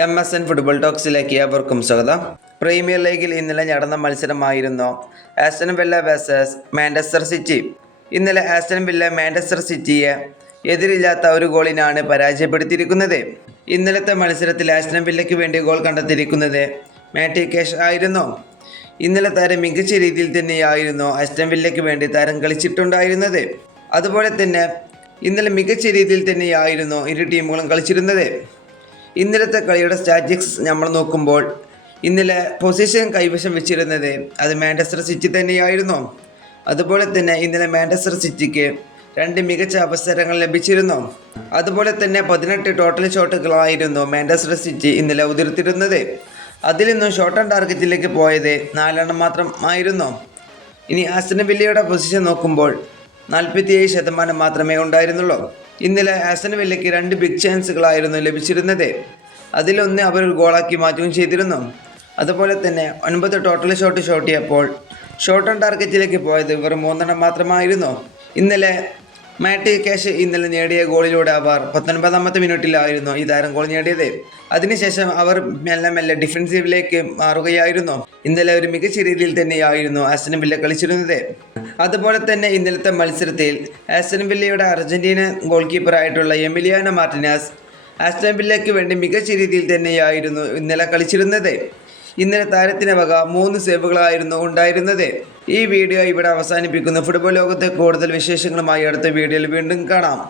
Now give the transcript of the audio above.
M S N football ടോക്സിലേക്ക് ഏവർക്കും സ്വാഗതം. പ്രീമിയർ ലീഗിൽ ഇന്നലെ നടന്ന മത്സരമായിരുന്നു Aston Villa versus Manchester City ഇന്നലെ ആസ്റ്റൺ വില്ല മാഞ്ചസ്റ്റർ സിറ്റിയെ എതിരില്ലാത്ത ഒരു ഗോളിനാണ് പരാജയപ്പെടുത്തിയിരിക്കുന്നത്. ഇന്നലത്തെ മത്സരത്തിൽ ആസ്റ്റൺ വില്ലയ്ക്ക് വേണ്ടി ഗോൾ കണ്ടെത്തിയിരിക്കുന്നത് മാറ്റി കേഷ് ആയിരുന്നു. ഇന്നലെ താരം മികച്ച രീതിയിൽ തന്നെയായിരുന്നു ആസ്റ്റൺ വില്ലയ്ക്ക് വേണ്ടി താരം കളിച്ചിട്ടുണ്ടായിരുന്നത്. അതുപോലെ തന്നെ ഇന്നലെ മികച്ച രീതിയിൽ തന്നെയായിരുന്നു ഇരു ടീമുകളും കളിച്ചിരുന്നത്. ഇന്നലത്തെ കളിയുടെ സ്റ്റാറ്റിക്സ് നമ്മൾ നോക്കുമ്പോൾ ഇന്നലെ പൊസിഷൻ കൈവശം വെച്ചിരുന്നത് അത് മാഞ്ചസ്റ്റർ സിറ്റി തന്നെയായിരുന്നു. അതുപോലെ തന്നെ ഇന്നലെ മാഞ്ചസ്റ്റർ സിറ്റിക്ക് രണ്ട് മികച്ച അവസരങ്ങൾ ലഭിച്ചിരുന്നു. അതുപോലെ തന്നെ പതിനെട്ട് ടോട്ടൽ ഷോട്ടുകളായിരുന്നു മാഞ്ചസ്റ്റർ സിറ്റി ഇന്നലെ ഉതിർത്തിരുന്നത്. അതിൽ നിന്നും ഷോട്ട് ആൻഡ് ടാർഗറ്റിലേക്ക് പോയത് നാലെണ്ണം മാത്രം ആയിരുന്നു. ഇനി ആസ്റ്റൻ വില്ലയുടെ പൊസിഷൻ നോക്കുമ്പോൾ നാൽപ്പത്തിയേഴ് ശതമാനം മാത്രമേ ഉണ്ടായിരുന്നുള്ളൂ. ഇന്നലെ ആസ്റ്റൺ വില്ലയ്ക്ക് രണ്ട് ബിഗ് ചാൻസുകളായിരുന്നു ലഭിച്ചിരുന്നത്. അതിലൊന്ന് അവർ ഒരു ഗോളാക്കി മാറ്റുകയും ചെയ്തിരുന്നു. അതുപോലെ തന്നെ ഒൻപത് ടോട്ടൽ ഷോട്ട് ഷോട്ടിയപ്പോൾ ഷോട്ട് ഓൺ ടാർഗറ്റിലേക്ക് പോയത് വെറും മൂന്നെണ്ണം മാത്രമായിരുന്നു. ഇന്നലെ മാറ്റി കാഷ് ഇന്നലെ നേടിയ ഗോളിലൂടെ അവർ പത്തൊൻപതാമത്തെ മിനിറ്റിലായിരുന്നു ഈ താരം ഗോൾ നേടിയത്. അതിനുശേഷം അവർ മെല്ലെ മെല്ലെ ഡിഫൻസീവിലേക്ക് മാറുകയായിരുന്നു. ഇന്നലെ ഒരു മികച്ച രീതിയിൽ തന്നെയായിരുന്നു ആസ്റ്റൻ വില്ല കളിച്ചിരുന്നത്. അതുപോലെ തന്നെ ഇന്നലത്തെ മത്സരത്തിൽ ആസ്റ്റൻവില്ലയുടെ അർജന്റീന ഗോൾ കീപ്പറായിട്ടുള്ള എമിലിയാന മാർട്ടിനാസ് ആസ്റ്റൻവില്ലയ്ക്ക് വേണ്ടി മികച്ച രീതിയിൽ തന്നെയായിരുന്നു ഇന്നലെ കളിച്ചിരുന്നത്. ഇന്നലെ താരത്തിന് വക മൂന്ന് സേവുകളായിരുന്നു ഉണ്ടായിരുന്നത്. ഈ വീഡിയോ ഇവിടെ അവസാനിപ്പിക്കുന്നു. ഫുട്ബോൾ ലോകത്തെ കൂടുതൽ വിശേഷങ്ങളുമായി അടുത്ത വീഡിയോയിൽ വീണ്ടും കാണാം.